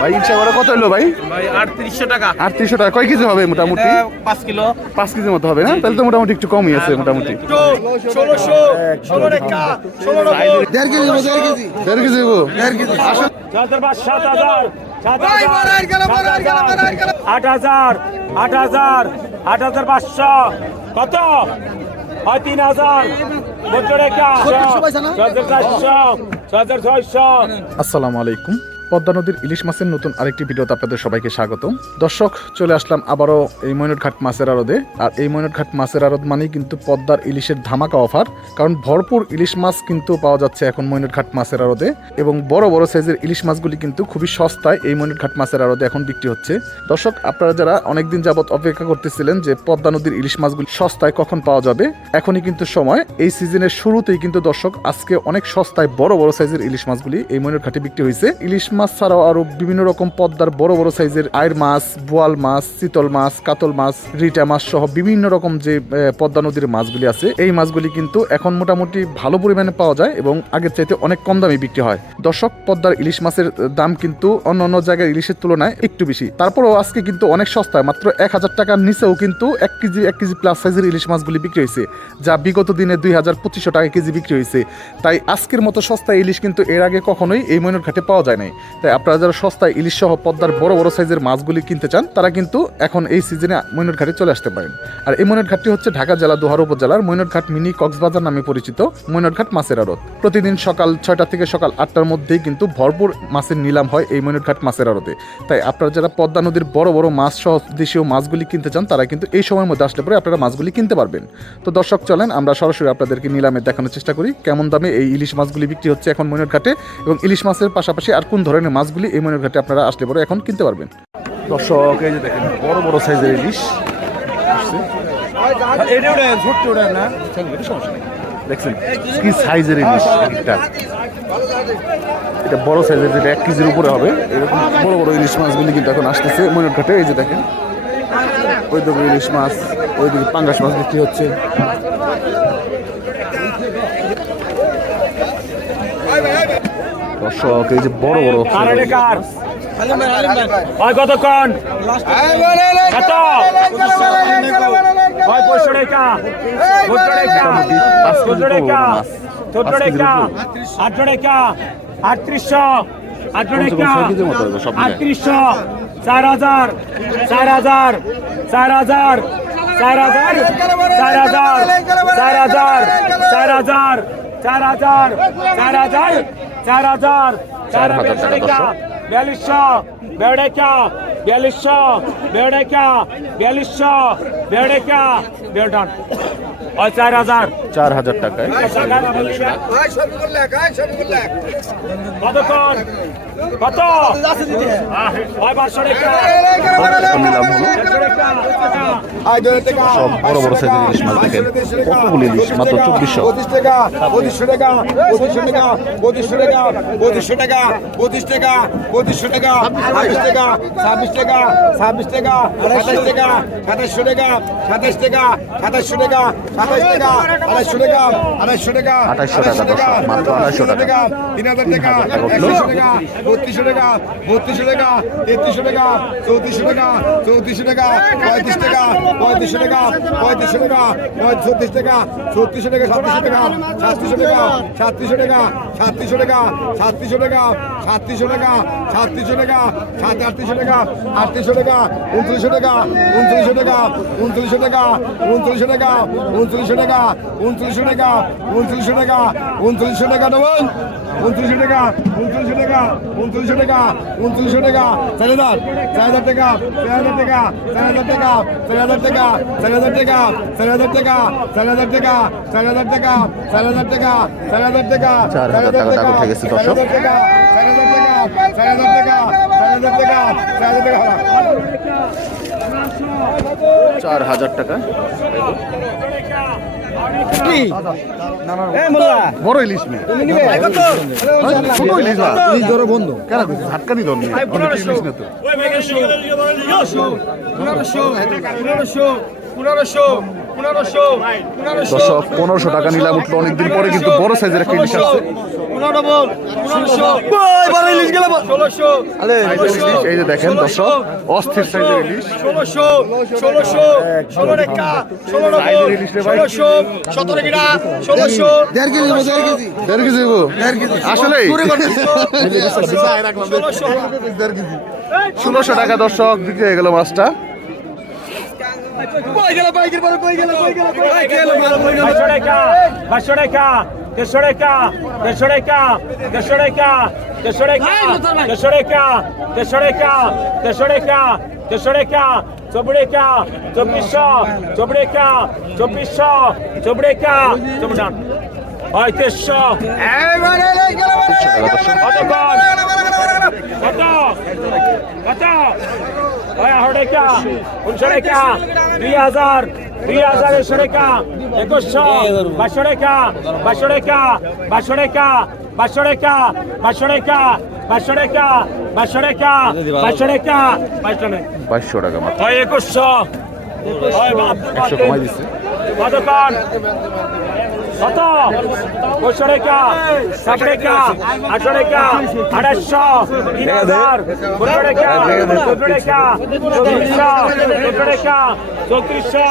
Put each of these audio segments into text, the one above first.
ভাই ইচ্ছা করে কত হলো ভাই? ভাই আটত্রিশশো টাকা। আটত্রিশশো টাকা। কয় কেজি হবে মোটামুটি? পাঁচ কিলো। পাঁচ কেজির মতো হবে না? তাহলে তো মোটামুটি একটু কমই আছে মোটামুটি। ষোলোশো ষোলো দেড় কেজি দেড় কেজি। সাত হাজার আট হাজার আট হাজার আট হাজার পাঁচশো। কত? হয় তিন হাজার। আসসালামু আলাইকুম। পদ্মা নদীর ইলিশ মাছের নতুন আরেকটি ভিডিওতে আপনাদের সবাইকে স্বাগত। দর্শক, চলে আসলাম আবারও এই ময়নটঘাট মাছের আড়দে আর এই ময়নটঘাট মাছের আড়দ মানেই কিন্তু পদ্মার ইলিশের ধামাকা অফার, কারণ ভরপুর ইলিশ মাছ কিন্তু পাওয়া যাচ্ছে এখন ময়নটঘাট মাছের আড়দে এবং বড় বড় সাইজের ইলিশ মাছগুলি কিন্তু খুবই সস্তায় এই ময়নটঘাট মাছের আড়দে এখন বিক্রি হচ্ছে। দর্শক, আপনারা যারা অনেকদিন যাবৎ অপেক্ষা করতেছিলেন যে পদ্মা নদীর ইলিশ মাছগুলি সস্তায় কখন পাওয়া যাবে, এখনই কিন্তু সময়। এই সিজনের শুরুতেই কিন্তু দর্শক, আজকে অনেক সস্তায় বড় বড় সাইজের ইলিশ মাছগুলি এই ঘাটে বিক্রি হয়েছে। ইলিশ মাছ ছাড়াও আরও বিভিন্ন রকম পদ্মার বড় বড় সাইজের আয়ের মাছ, বোয়াল মাছ, চিতল মাছ, কাতল মাছ, রিটা মাছ সহ বিভিন্ন রকম যে পদ্মা নদীর মাছগুলি আছে, এই মাছগুলি কিন্তু এখন মোটামুটি ভালো পরিমাণে পাওয়া যায় এবং আগের চাইতে অনেক কম দামে বিক্রি হয়। দর্শক, পদ্মার ইলিশ মাছের দাম কিন্তু অন্য অন্য জায়গায় ইলিশের তুলনায় একটু বেশি। তারপরেও আজকে কিন্তু অনেক সস্তায়, মাত্র এক হাজার টাকার নিচেও কিন্তু এক কেজি এক কেজি প্লাস সাইজের ইলিশ মাছগুলি বিক্রি হয়েছে, যা বিগত দিনে দুই হাজার পঁচিশশো টাকা কেজি বিক্রি হয়েছে। তাই আজকের মতো সস্তায় ইলিশ কিন্তু এর আগে কখনোই এই ময়ূর ঘাটে পাওয়া যায় নাই। তাই আপনারা যারা সস্তায় ইলিশ সহ পদ্মার বড় বড় সাইজের মাছগুলি কিনতে চান, তারা কিন্তু এখন এই সিজনে ময়ূর ঘাটে চলে আসতে পারেন। আর এই ময়ূর ঘাটটি হচ্ছে ঢাকা জেলা দোহার উপজেলার ময়ূর ঘাট মিনি কক্সবাজার নামে পরিচিত ময়ূর ঘাট মাছের আড়ত। প্রতিদিন সকাল ছয়টা থেকে সকাল আটটার মধ্যেই কিন্তু ভরপুর মাছের নিলাম হয় এই ময়ূর ঘাট মাছের আড়তে। তাই আপনারা যারা পদ্মা নদীর বড় বড় মাছ সহ দেশীয় মাছগুলি কিনতে চান, তারা কিন্তু এই সময়ের মধ্যে আসলে পরে আপনারা মাছগুলি কিনতে পারবেন। তো দর্শক, চলেন আমরা সরাসরি আপনাদেরকে নিলামে দেখানোর চেষ্টা করি, কেমন দামে এই ইলিশ মাছগুলি বিক্রি হচ্ছে এখন ময়ূর ঘাটে এবং ইলিশ মাছের পাশাপাশি আর কোন ধরনের মাছগুলি এই মনের ঘাটে আপনারা আসলে পরে এখন কিনতে পারবেন। দর্শক, এই যে দেখেন, বড় বড় সাইজের ইলিশ সাইজের ইলিশ একটা এটা সাইজের, যেটা এক কেজির উপরে হবে। বড় বড় ইলিশ মাছগুলি কিন্তু এখন আসতেছে ময়ূর ঘাটে। এই যে দেখেন ইলিশ মাছ, ওই পাঙ্গাস মাছ বিক্রি হচ্ছে। দর্শক এই যে বড় বড় কতক্ষণ? কত পঁয়ষট্টি টাকা টাকা টাকা আটশো টাকা আটত্রিশশো। আটশো টাকা। আটত্রিশশো। চার হাজার। চার হাজার। চার হাজার। চার হাজার। চার হাজার। চার হাজার। চার হাজার। চার হাজার চার হাজার চার হাজার চার হাজার টাকা বিয়াল্লিশশো বেড়েকা বিয়াল্লিশশো বেড়েকা বিয়াল্লিশশো বেড়েকা বেড়ান ও চার হাজার চার হাজার টাকায় কতক্ষণ কত সব বড় বড় সাইজের ইলিশ মাছ দেখেন কতগুলি ইলিশ মাত্র চব্বিশশো টাকা পঁচিশশো টাকা পঁচিশশো টাকা পঁচিশশো টাকা পঁচিশশো টাকা পঁচিশ টাকা পঁচিশশো টাকা ছাব্বিশ টাকা ছাব্বিশ টাকা ছাব্বিশ টাকা সাতাশ টাকা সাতাশশো টাকা টাকা সাতাশ টাকা সাতাশশো টাকা আড়াইশো টাকা আড়াইশো টাকা 2800 টাকা, দর্শক, মাত্র 2800 টাকা। তিন হাজার টাকা 3000 টাকা উঠল। টাকা বত্রিশশো টাকা বত্রিশশো টাকা তেত্রিশশো টাকা চৌত্রিশশো টাকা চৌত্রিশশো টাকা পঁয়ত্রিশ টাকা পঁয়ত্রিশশো টাকা পঁয়ত্রিশশো টাকা ছত্রিশ টাকা ছত্রিশশো টাকা সাতত্রিশশো টাকা সাতত্রিশশো টাকা সাতত্রিশশো টাকা সাতত্রিশশো টাকা সাতত্রিশশো টাকা সাতত্রিশশো টাকা সাত আটত্রিশশো টাকা আটত্রিশশো টাকা উনত্রিশশো টাকা উনত্রিশশো টাকা উনত্রিশশো টাকা উনত্রিশশো টাকা উনত্রিশশো টাকা উনত্রিশশো টাকা উনত্রিশশো টাকা উনত্রিশশো টাকা ডবল উনত্রিশশো টাকা উনত্রিশশো টাকা উনত্রিশশো টাকা উনত্রিশশো টাকা চার হাজার চার হাজার টাকা চার হাজার টাকা চার হাজার টাকা চার হাজার টাকা চার হাজার টাকা চার হাজার টাকা চার হাজার টাকা চার হাজার টাকা চার হাজার টাকা চার হাজার টাকা চার হাজার টাকা দাম উঠে গেছে দর্শক। চার হাজার টাকা চার হাজার টাকা চার হাজার টাকা চার হাজার টাকা চার হাজার টাকা চার হাজার টাকা বড় ইলিশ মেয়ে। ছোট ইলিশ না ইলিশ ধরে বন্ধ। কেন ঝাটকানি ধর নিয়ে। ইলিশ না তো। পনেরোশো দর্শক টাকা নিলাম উঠল অনেকদিন পরে কিন্তু বড় সাইজের একটা ইলিশ আসছে এই টাকা দর্শক অস্থির সাইজের ইলিশ ষোলোশো ষোলোশো ষোলো রেখা ষোলো নব্বই ষোলোশো সতেরো গিরা ষোলোশো দেড় কেজি। দেড় কেজি দেড় কেজি। আসলে ষোলোশো টাকা দর্শক বিক্রি হয়ে গেল মাছটা। বাইকের পরে বাইকের পরে বাইকের পরে বাইকের পরে বাইকের পরে বাইকের পরে দেড়শো টাকা দেড়শো টাকা দেড়শো টাকা দেড়শো টাকা দেড়শো টাকা দেড়শো টাকা দেড়শো টাকা দেড়শো টাকা চব্বিশ চব্বিশশো চব্বিশ চব্বিশশো চব্বিশ চব্বিশ পঁয়ত্রিশশো। কতক্ষণ? কত? কত? উনশো টাকা দুই হাজার। একশো টাকা একুশশো পাঁচশো টাকা পাঁচশো টাকা পাঁচশো টাকা পাঁচশো টাকা বাইশশো টাকা মাত্র। একুশশো। একশো কমাই দিচ্ছে। কতক্ষণ কত পঁয়শো টাকা সাত টাকা আটশো টাকা আড়াইশো, তিন হাজার পনেরো টাকা চোদ্দ টাকা চৌত্রিশশো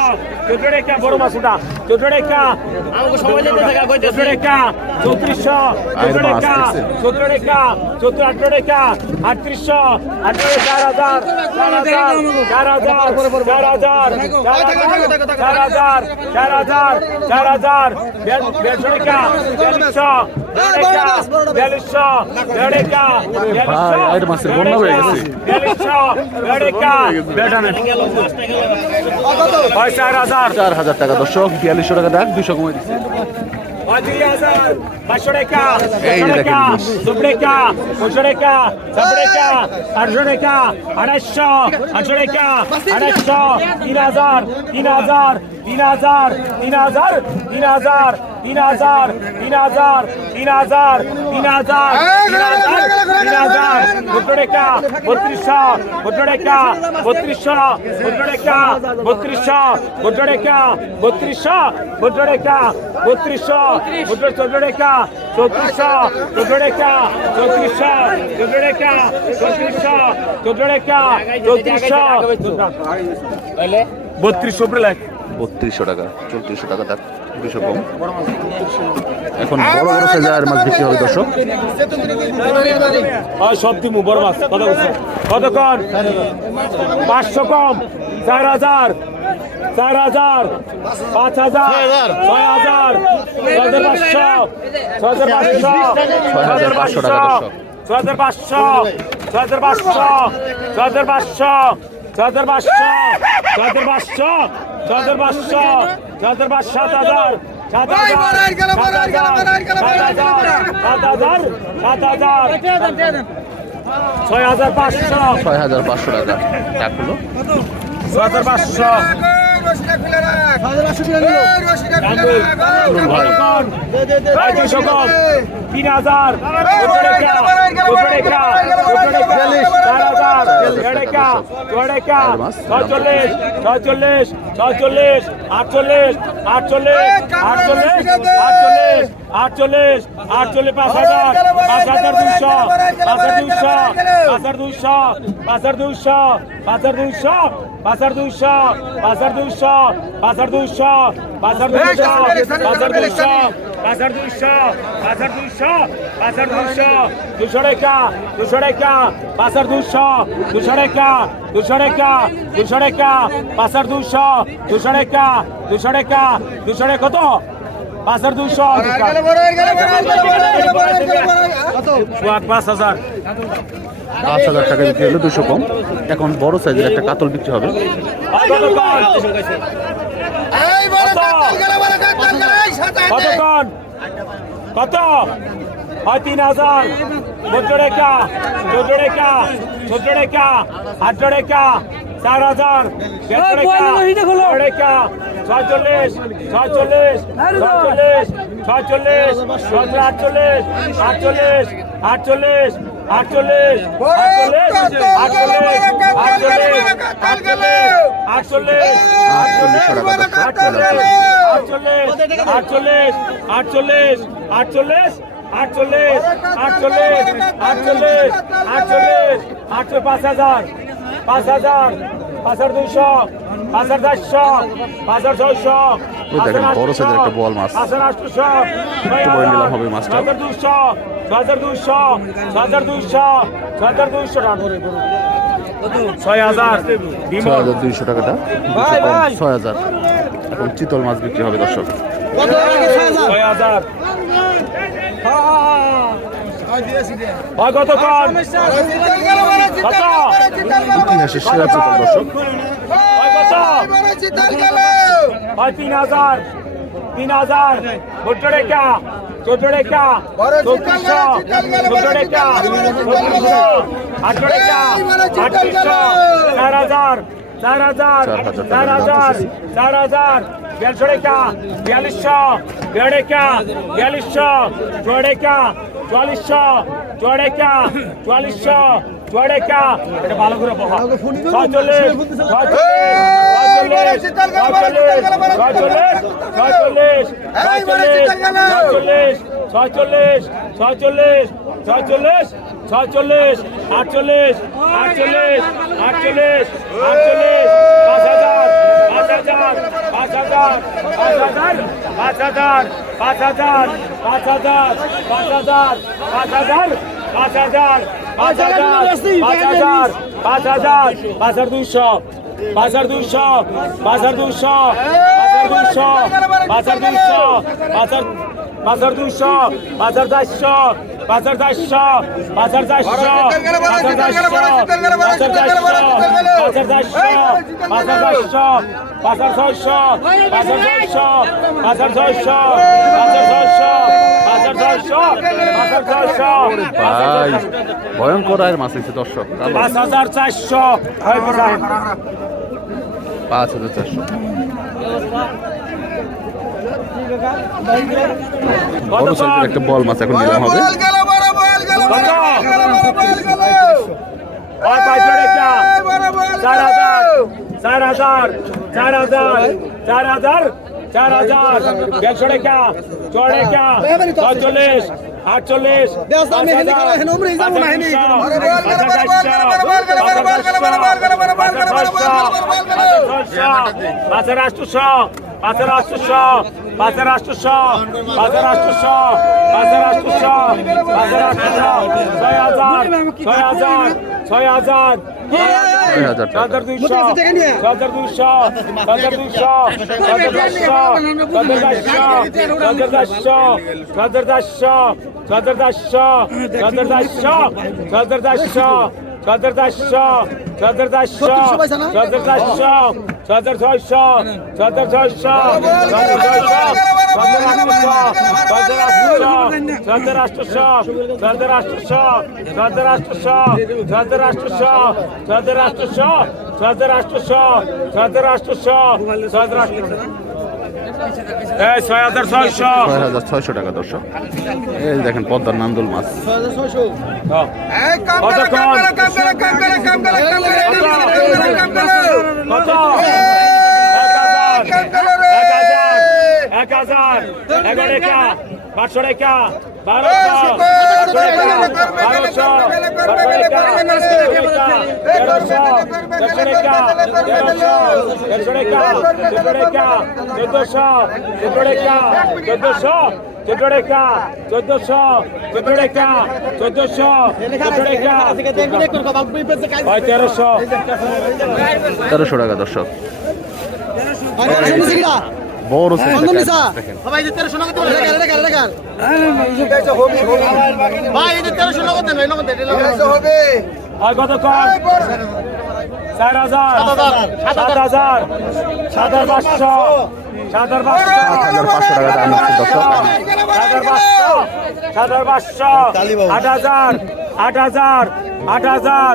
বড় মাসুটা চোদ্দ টাকা আমাকে সময় দিতে থাকা কই চোদ্দ টাকা চৌত্রিশশো চোদ্দ টাকা চোদ্দ টাকা চোদ্দ আঠারো টাকা আটত্রিশশো আঠারো চার হাজার চার হাজার চার হাজার চার হাজার চার হাজার চার হাজার দেড়শো টাকা দেড়শো চার হাজার টাকা দর্শক বিয়াল্লিশশো টাকা দেখ দুশো কমে দিচ্ছে। আড়াইশো তিন হাজার তিন হাজার তিন হাজার তিন হাজার তিন হাজার তিন হাজার তিন হাজার তিন হাজার তিন হাজার তিন হাজার দুশো টাকা বত্রিশশো দুশো টাকা বত্রিশশো দুশো টাকা বত্রিশশো দুশো টাকা বত্রিশশো দুশো টাকা বত্রিশশো চোদ্দ টাকা চৌত্রিশশো চোদ্দ টাকা চৌত্রিশশো চোদ্দ টাকা চৌত্রিশশো চোদ্দ টাকা চৌত্রিশশো বত্রিশশো উপরে লাগ বত্রিশশো টাকা চৌত্রিশশো টাকা দেখ। দুশো কম। এখন বড় বড় সাইজের মাছ বিক্রি হবে দর্শক। হয় সব দিমু বড় মাছ। কত বলছে। কতক্ষণ পাঁচশো কম। চার হাজার। চার হাজার। পাঁচ হাজার। ছয় হাজার। ছয় হাজার। পাঁচশো। ছয় হাজার পাঁচশো। ছয় হাজার পাঁচশো টাকা ছয় হাজার পাঁচশো। ছয় হাজার পাঁচশো। ছয় হাজার পাঁচশো। ছয় হাজার পাঁচশো। ছয় হাজার পাঁচশো। ছয় হাজার পাঁচশো। চার পাঁচ সাত হাজার সাত হাজার সাত হাজার ছয় হাজার পাঁচশো। ছয় হাজার পাঁচশো টাকা। টাকগুলো ছয় হাজার পাঁচশো। তিন হাজার ছচল্লিশ ছচল্লিশ ছচল্লিশ আটচল্লিশ আটচল্লিশ আটচল্লিশ আটচল্লিশ আটচল্লিশ আটচল্লিশ পাঁচ হাজার পাঁচ হাজার দুইশো পাঁচ হাজার দুইশো পাঁচ হাজার দুইশো পাঁচ হাজার দুইশো পাঁচ হাজার দুইশো পাঁচ হাজার দুইশো পাঁচ হাজার দুইশো পাঁচ হাজার দুইশো পাঁচ হাজার দুইশো পাঁচ হাজার দুইশো পাঁচ হাজার দুইশো পাঁচ হাজার দুইশো দুশো টাকা দুশো টাকা পাঁচ হাজার দুইশো দুশো টাকা দুশো টাকা দুশো টাকা পাঁচ হাজার দুইশো দুশো টাকা দুশো টাকা দুশো টাকা কত পাঁচ হাজার দুইশো পাঁচ হাজার। পাঁচ হাজার টাকা বিক্রি হলো দুশো কম। এখন বড় সাইজের একটা কাতল বিক্রি হবে। কতক্ষণ? কত? হয় তিন হাজার। চোদ্দ টাকা চোদ্দ টাকা চোদ্দ টাকা আঠারো টাকা চার হাজার। তেরো টাকা ছয়চল্লিশ ছয়চল্লিশ ছয়চল্লিশ ছয়চল্লিশ ছয়শো আটচল্লিশ আটচল্লিশ আটচল্লিশ আটচল্লিশ আটচল্লিশ আটচল্লিশ আটচল্লিশ আটচল্লিশ আটচল্লিশ আটচল্লিশ আটচল্লিশ আটচল্লিশ আটচল্লিশ আটচল্লিশ আটচল্লিশ পাঁচ হাজার পাঁচ হাজার পাঁচ হাজার দুইশো হাজার চারশো পাঁচ হাজার ছয়শো ওই দেখেন, বড় সাইজের একটা বোয়াল মাছ। হাজার আটশোশো একটু বলে নিলাম হবে মাছটা। হাজার ছয় হাজার দুইশো হাজার হাজার টাকা ছয় হাজার। ছয় হাজার দুইশো টাকাটা। ছয় হাজার। এখন চিতল মাছ বিক্রি হবে দর্শক। ছয় হাজার? ইতিহাসের সেরা চিতল দর্শক। भाई तीन हजार तीन हजार घोटड़े क्या चौटड़े क्या चौतीस सौ चौटड़े क्या चौतीस सौ आठड़े क्या अड़तीस सौ चार हजार चार हजार चार हजार चार हजार बयालसड़े क्या बयालीस सौ बेड़े क्या बयालीस सौ चौड़े क्या চুয়াল্লিশ চুয়াড়ে কা চুয়াল্লিশ চুয়াড়ে কা এটা ভালো করে বহা ছচল্লিশ ছয়চল্লিশ ছয়চল্লিশ ছয়চল্লিশ ছয়চল্লিশ আটচল্লিশ আটচল্লিশ আটচল্লিশ আটচল্লিশ পাঁচ হাজার পাঁচ হাজার পাঁচ হাজার পাঁচ হাজার পাঁচ হাজার পাঁচ হাজার পাঁচ হাজার পাঁচ হাজার পাঁচ হাজার পাঁচ হাজার পাঁচ হাজার পাঁচ হাজার পাঁচ হাজার পাঁচ হাজার দুইশো বাজার দুইশো বাজার দুইশো বাজার দুইশো বাজার দুইশো বাজার বাজার দুইশো বাজার চারশো বাজার চারশো বাজার চারশো বাজার চারশো বাজার চারশো বাজার চারশো বাজার চারশো বাজার ছয়শো বাজার ছয়শো বাজার ছয়শো ভাই ভয়ঙ্কর আয়ের মাছ হয়েছে দর্শক। পাঁচ হাজার চারশো। পাঁচ হাজার চারশো। বড় সাইজের একটা বল মাছ এখন নিলাম হবে। চার হাজার চার হাজার চার হাজার চার হাজার। চার হাজার দেড়শো টাকা চড় টাকা ছয়চল্লিশ আটচল্লিশ পাঁচের আষ্টশো পাঁচের আষ্টশো পাঁচের আষ্টশো পাঁচের আষ্টশো পাঁচের আষ্টশো পাঁচের আষ্টশো ছয় হাজার ছয় হাজার ছয় হাজার নব্বই হাজার টাকা সদর দাসশো সদর দাসশো সদর দাসশো সদর ছয়শো সদর ছয়শো সদর ছয়শো দেখেন পদ্মার নান্দুল মাছ কত হাজার এগারো টাকা পাঁচশো টাকা বারোশো বারোশো বারোশো তেরোশো দেড়শো টাকা তেরোশো দেড়শো টাকা চোদ্দ টাকা চোদ্দশো চোদ্দ টাকা চোদ্দশো চোদ্দ টাকা চোদ্দশো চোদ্দ টাকা চোদ্দশো চোদ্দ টাকা হয় তেরোশো তেরোশো টাকা দর্শক বড় হ্যাঁ, ভাই এই যে 1300 নগদ দেন রেগাল রেগাল রেগাল ভাই এই যে 1300 নগদ দেন ভাই নগদ দেন হবে। আর কত কম? চার হাজার। সাত হাজার। সাত হাজার। পাঁচশো। হাজার পাঁচশো। টাকা দাম হচ্ছে দর্শক। সাত হাজার পাঁচশো। হাজার। আট হাজার। আট হাজার।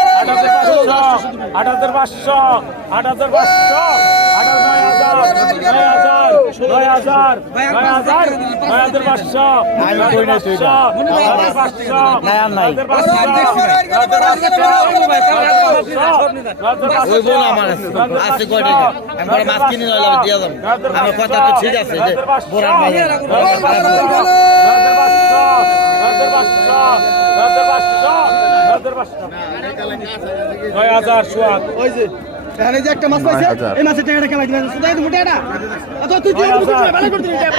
আট হাজার পাঁচশো, আট হাজার পাঁচশো হাজার হাজার নয় হাজার হাজার হাজার পাঁচশো। আমার কথা তো ঠিক আছে যে বোরার নয় হাজার সোয়াদ। ওই যে এখানে যে একটা মাছ পাইছে এই মাছের টাকাটা দিলেন সুদাই তো মোটা এটা। তুই তুই বুঝছিস ভালো করতে এটা।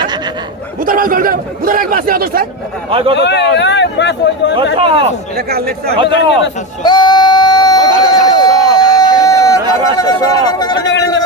বুতার মাছ ধরে হ্যাঁ? বুতার আছে।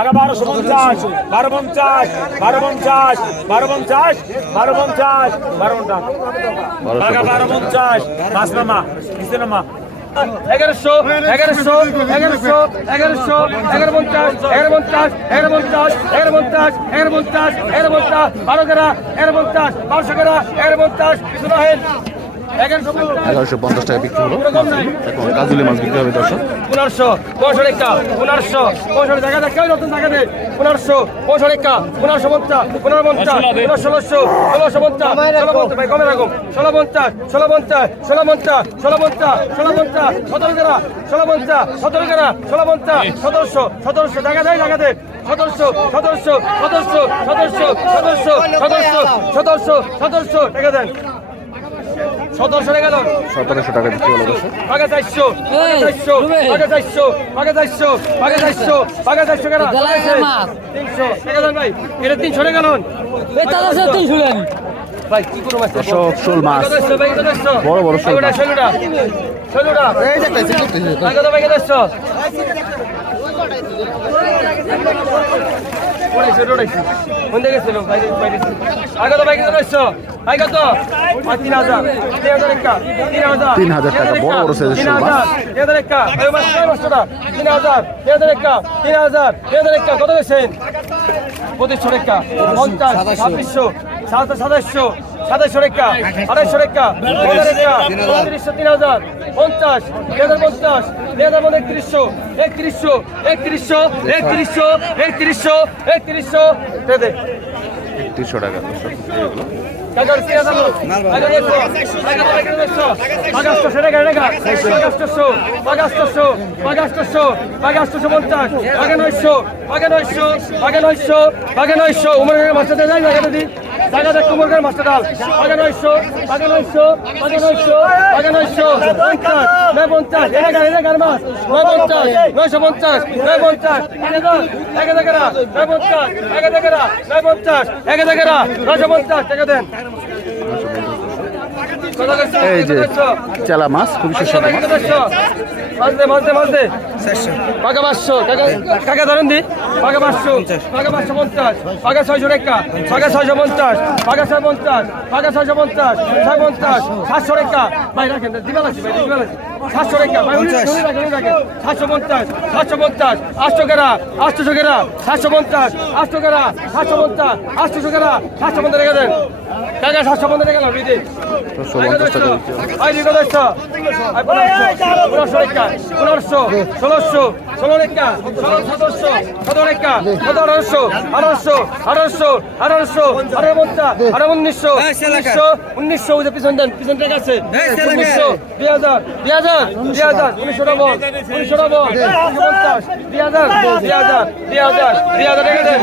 আগে বারোশো পঞ্চাশ, বারো পঞ্চাশ বারো পঞ্চাশ বারো পঞ্চাশ বারো পঞ্চাশ বারো পঞ্চাশ। টাকা বারো পঞ্চাশ পাঁচ নামা, নিচে নামা। এগারোশো এগারোশো এগারোশো এগারোশো, এগারো পঞ্চাশ এগারো পঞ্চাশ এগারো পঞ্চাশ এগারো পঞ্চাশ এগারো পঞ্চাশ বারো কেরা, এগারো পঞ্চাশ, বারোশো কেরা, এগারো পঞ্চাশ এগারোশো পঞ্চাশ টাকা বিক্রি হলো। এখন কাজুলি মাছ বিক্রি হবে দর্শক। পনেরোশো পনেরোশো রেখা পনেরোশো পনেরোশো টাকা কেউ নতুন টাকা দেয় পনেরোশো পনেরোশো রেখা পনেরোশো পঞ্চাশ পনেরো পঞ্চাশ পনেরো ষোলোশো ষোলোশো পঞ্চাশ ষোলো পঞ্চাশ কমে রাখুন। ষোলো পঞ্চাশ ষোলো পঞ্চাশ ষোলো পঞ্চাশ ষোলো পঞ্চাশ ষোলো পঞ্চাশ সতেরো কেরা ষোলো পঞ্চাশ সতেরো কেরা ষোলো পঞ্চাশ সতেরোশো সতেরোশো টাকা দেয় টাকা দেয় সতেরোশো সতেরোশো সতেরোশো সতেরোশো সতেরোশো সতেরোশো সতেরোশো সতেরোশো টাকা দেন সতেরোশো টাকা সতেরোশো টাকা বিক্রি হলো আগে চারশো আগে চারশো আগে চারশো আগে চারশো আগে চারশো কেন তিনশো ভাই। এটা তিনশো টাকা লোন ভাই কি বড় বড় শোল মাছ ষোলোটা ওড়াইছে ওড়াইছে কোন দিকে ছিল বাইরে বাইরে। আগে তো বাইকে দেড়শো ভাই কত তিন হাজার। তিন হাজার একটা। তিন হাজার। তিন হাজার টাকা, বড় বড় সাইজের তিন হাজার। তিন হাজার একটা। হাজার। তিন হাজার একটা। তিন হাজার। তিন হাজার একটা। কত গেছেন পঁচিশশো একটা পঞ্চাশ ছাব্বিশশো সাতশো সাতাশশো। সাতাইশো রেখা আড়াইশো রেখা পনেরো রেখা পঁয়ত্রিশশো তিন হাজার পঞ্চাশ দুই হাজার পঞ্চাশ দুই হাজার একত্রিশশো একত্রিশশো একত্রিশশো একত্রিশশো একত্রিশশো একত্রিশশো একত্রিশশো টাকা বাগানশো নয়শো বাগানশো নয়শো উমরের মাসে যাই বাগান দিদি জায়গা দেখ উমরের মাস্টার ডাল পাগা নয়শো পাগা নয়শো পাগা নয়শো পাগা নয়শো পঞ্চাশ নয় পঞ্চাশ এক হাজার এক হাজার মাস নয় পঞ্চাশ নয়শো পঞ্চাশ নয় পঞ্চাশ এক হাজার এক হাজার নয় পঞ্চাশ এক হাজার নয় পঞ্চাশ এক হাজার নয়শো পঞ্চাশ টাকা দেন। এই যে চেলা মাছ খুবই সুস্বাদু মাছ। মাঝে মাঝে মাঝে পাকা পাঁচশো। কাকা কাকা ধরেন দি। পাকা পাঁচশো। পাকা পাঁচশো পঞ্চাশ। পাকা ছয়শো রেখা। পাকা ছয়শো পঞ্চাশ। পাকা ছয় পঞ্চাশ। পাকা ছয়শো পঞ্চাশ। ছয় পঞ্চাশ। সাতশো রেখা। ভাই রাখেন দিবা লাগছে ভাই দিবা লাগছে। সাতশো রেখা। ভাই সাতশো পঞ্চাশ সাতশো পঞ্চাশ আটশো কেরা আটশো কেরা সাতশো পঞ্চাশ আটশো কেরা সাতশো পঞ্চাশ আটশো কেরা সাতশো পঞ্চাশ রেখে দেন। কাকা সাতশো পঞ্চাশ রেখে টাকা দেখছ আই পনেরোশো। পনেরোশো ষোলোশো ষোলো রেখা ষোলো সতেরোশো সতেরো রেখা আঠারোশো আঠারোশো আঠারোশো আঠারো পঞ্চাশ আঠারো উনিশশো উনিশশো উনিশশো পিছন দেন পিছন ঠিক আছে। উনিশশো দুই হাজার দুই হাজার দুই হাজার উনিশশো ডবল উনিশশো ডবল পঞ্চাশ দুই হাজার দুই হাজার দুই হাজার দুই হাজার টাকা দেন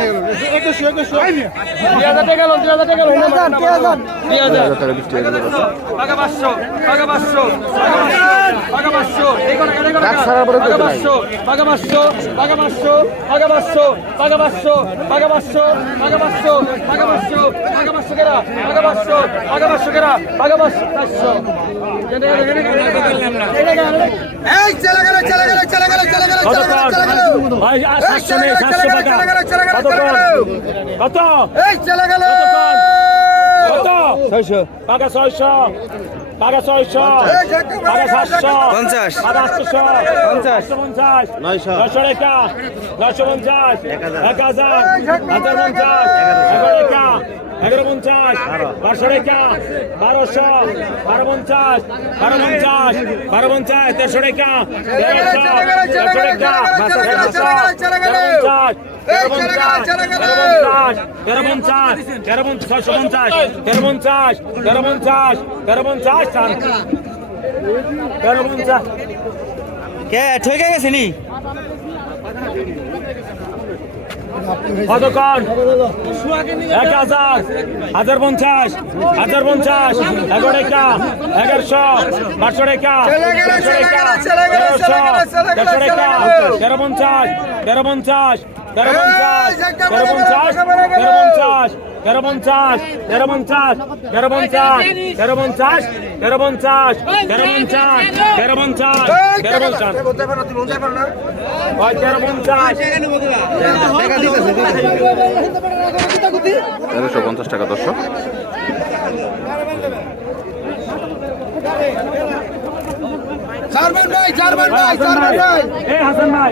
দুই হাজার টাকা লোন দুই হাজার টাকা লোন দুই হাজার দুই হাজার টাকা গেল পাঁচশো পাকা পাঁচশো পাকা পাঁচশো ছাড়ার পরে পাকা কত নাই? পাঁচশো পাঁচশো পাকা পাঁচশো পাকা পাঁচশো পাকা পাঁচশো পাকা পাঁচশো পাকা পাঁচশো পাকা পাঁচশো পাকা পাঁচশো কেরা পাকা পাঁচশো পাকা পাঁচশো কেরা পাকা পাঁচশো পাঁচশো কত? ছয়শো। পাকা ছয়শো। টাকা ছয়শো টাকা সাতশো পঞ্চাশ। টাকা আটশো পঞ্চাশ। পঞ্চাশ নয়শো। নয়শো টাকা নয়শো পঞ্চাশ এক হাজার। হাজার পঞ্চাশ এগারো টাকা এগারো পঞ্চাশ বারোশো টাকা বারোশো বারো পঞ্চাশ বারো পঞ্চাশ বারো পঞ্চাশ তেরোশো টাকা তেরোশো তেরোশো পঞ্চাশ তেরো পঞ্চাশ তেরো পঞ্চাশ তেরো পঞ্চাশ ছয়শো পঞ্চাশ তেরো পঞ্চাশ তেরো পঞ্চাশ তেরো পঞ্চাশ চার। তেরো পঞ্চাশ। কে ঠকে গেছে নি? কতক্ষণ? এক হাজার হাজার পঞ্চাশ হাজার পঞ্চাশ এগারো টাকা এগারোশো পাঁচশো টাকা দেড়শো টাকা তেরোশো টাকা তেরো পঞ্চাশ তেরো পঞ্চাশ তেরো পঞ্চাশ তেরো পঞ্চাশ তেরো পঞ্চাশ তেরো পঞ্চাশ তেরো পঞ্চাশ তেরো পঞ্চাশ তেরো পঞ্চাশ তেরো পঞ্চাশ তেরো পঞ্চাশ তেরো পঞ্চাশ তেরো পঞ্চাশ তেরো পঞ্চাশ তেরোশো পঞ্চাশ টাকা দর্শক জার্মান ভাই জার্মান ভাই জার্মান ভাই এই হাসান ভাই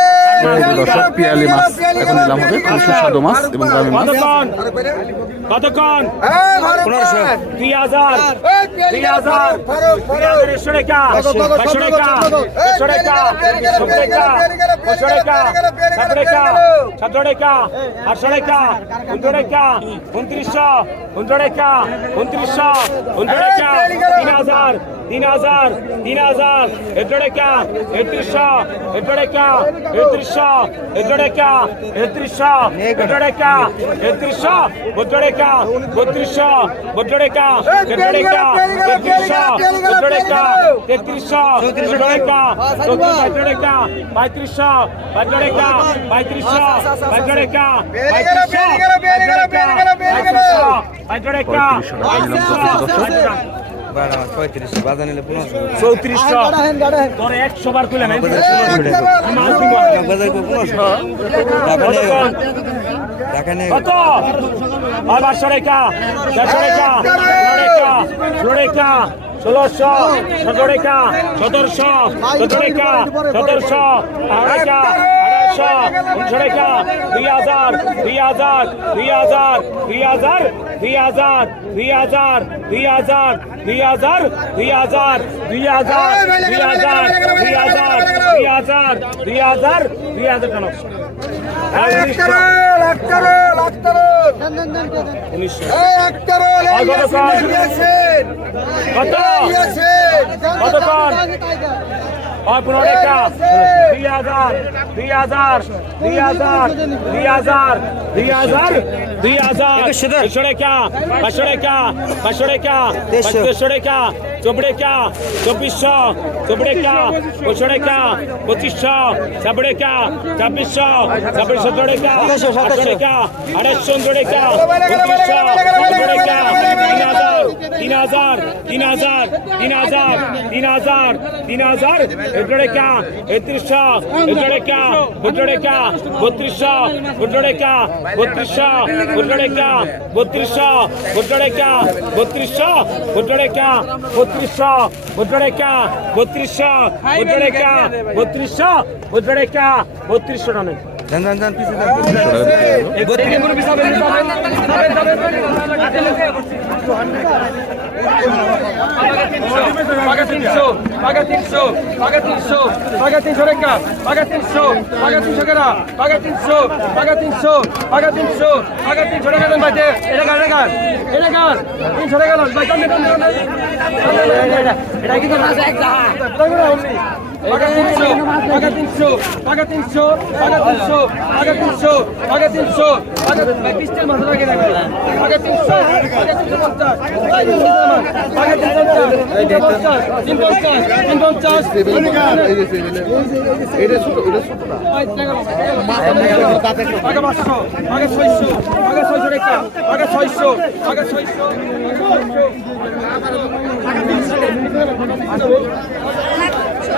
দর্শক পিয়ালি মাছ এখন নিলাম হবে খুব সুস্বাদু মাছ এবং দামি মাছ। কতক্ষণ? কতক্ষণ? পনেরোশো। দুই হাজার। দুই হাজার দুই হাজার। একশো টাকা একশো টাকা একশো টাকা একশো টাকা একশো টাকা সাতশো টাকা আটশো টাকা উনশো টাকা উনত্রিশশো। পনেরো একা উনত্রিশশো পনেরো একা তিন হাজার তিন হাজার তিন হাজার এতটা একা একত্রিশশো এতটা একা একত্রিশশো এতটা একা একত্রিশশো এতটা একা একত্রিশশো বত্রটা একা বত্রিশশো বত্রটা একা এতটা একা একত্রিশশো বত্রটা একা তেত্রিশশো বত্রটা একা চৌত্রিশশো একা পঁয়ত্রিশশো বত্রটা একা পঁয়ত্রিশশো বত্রটা একা পঁয়ত্রিশশো বত্রটা একা পঁয়ত্রিশশো পঁয়ত্রিশশো টাকা নিলাম পঁয়ত্রিশশো বাজার নিলে পনেরোশো চৌত্রিশশো তোর একশো বার খুলে পনেরোশো টাকা নিয়ে কত পাঁচশো রেখা টাকা আঠারোশো উনিশশো টাকা দুই হাজার দুই হাজার দুই হাজার দুই হাজার দুই হাজার দুই হাজার দুই হাজার দুই হাজার দুই হাজার দুই হাজার দুই হাজার দুই হাজার দুই হাজার দুই হাজার দুই হাজার কেন উনিশশো কত কতক্ষণ আর পনেরো টাকা দুই হাজার দুই হাজার দুই হাজার দুই হাজার দুই হাজার দুই হাজার একশো টাকা পাঁচশো টাকা পাঁচশো টাকা দেড়শো টাকা টাকা চব্বিশশো চব্বিশ টাকা পঁচিশশো পঁচিশশো টাকা ছাব্বিশশো ছাব্বিশ সতেরো টাকা আটশো টাকা আড়াইশো টাকা উনত্রিশশো টাকা তিন হাজার তিন হাজার তিন হাজার তিন হাজার তিন হাজার তিন হাজার টাকা একত্রিশশো এগারো টাকা বত্রিশ বত্রিশশো বত্রিশ বত্রিশশো বত্রিশ বত্রিশশো বত্রিশ টাকা বত্রিশশো বত্রিশ টাকা বত্রিশশো বত্রিশ যান যান যান পিছিয়ে যান এটা কিন্তু তিনশো পাকা তিনশো পাকা তিনশো পাকা তিনশো রেখা পাকা তিনশো তিনশো তিনশো তিনশো তিনশো তিনশো টাকা এটা এটা এটা তিনশো টাকা এটা তিনশো তিনশো তিনশো তিনশো তিনশো তিনশো ভাই পিস্টের মাথা লাগে না তিনশো পাকা তিনশো পঞ্চাশ পাকা তিনশো পঞ্চাশ তিন পঞ্চাশ। তিন পঞ্চাশ তিন পঞ্চাশ পাকা পাঁচশো পাকা ছয়শো পাকা ছয়শো রেখা পাকা ছয়শো পাকা ছয়শো।